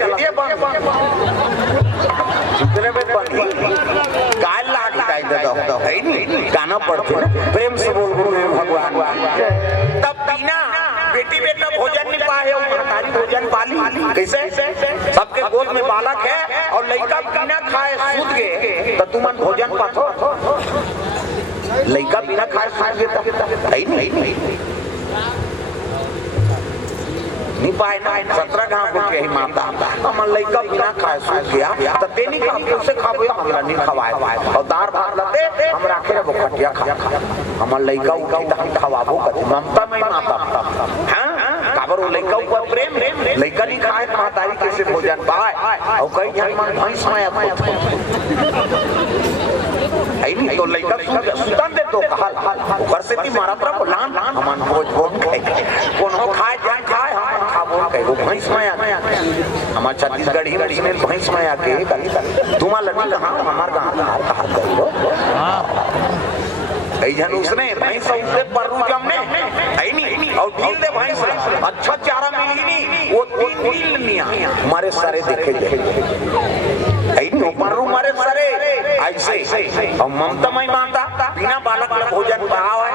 ये जितने में बनी गाल लाग जाए दो है नहीं गाना पढ़ते प्रेम से बोल गुरु भगवान तब बिना बेटी बेटा भोजन नहीं पाए और महतारी भोजन पाली कैसे सबके गोद में बालक है और लड़का बिना खाए सूत गए तो तुमन भोजन पाथो लड़का बिना खाए सूत गए है नहीं नहीं पाए ना 17 घाव के ही माता हमर लइका बिना खाए सूत गया त तेनी का उसे खाबो हमरा नहीं खवाए और दार भात लते हम राखे रे खटिया खा हमर लइका उठी त हम खवाबो कति ममता में माता हां काबर लइका ऊपर प्रेम लइका नहीं खाए महतारी कैसे भोजन पाए और कई जन मन भैंस माया नहीं तो लइका सुतन दे तो कहल ऊपर से ती मारा पर लान हमन भोज खाए कोनो खाए जान खाए हम खाबो कहे वो भैंस माया हमार छत्तीसगढ़ ही में भैंस माया के तुमा लड़ी कहां हमार गांव कहां गइलो ऐजन उसने भैंस उसे पररू जमने है नहीं और ढील दे भैंस अच्छा चारा मिली नहीं वो 3 ढील निया हमारे सारे देखे है नहीं पररू मारे सारे ऐसे और ममता मई माता बिना बालक भोजन पावा